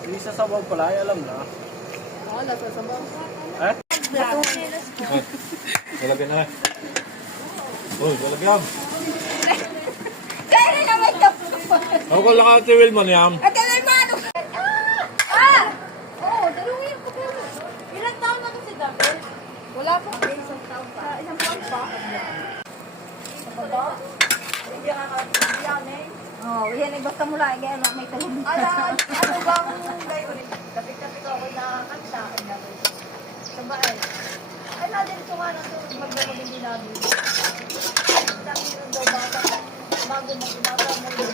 Hindi sa sabaw pala, ay alam na. Oo, nasa sabaw. Eh? Lalagyan na. Uy, lalagyan. Kaya rin naman ito. Ako ko lang ang tiwil mo niyam. At kaya mano. Ah! Oo, dalawin ko po. Ilang taon na ito si Dapper? Wala pa. Isang taon pa. Isang taon pa. Sa baba? Hindi ka yan eh. Oo, yan ay basta mula. Yan, may talong. Ano bang dayon? Kapit-kapit ako nakakanta. Sa bahay. Ay, natin ito nga na ito. Magdamag hindi namin. Dami rin daw bata. Bago mag-bata mo.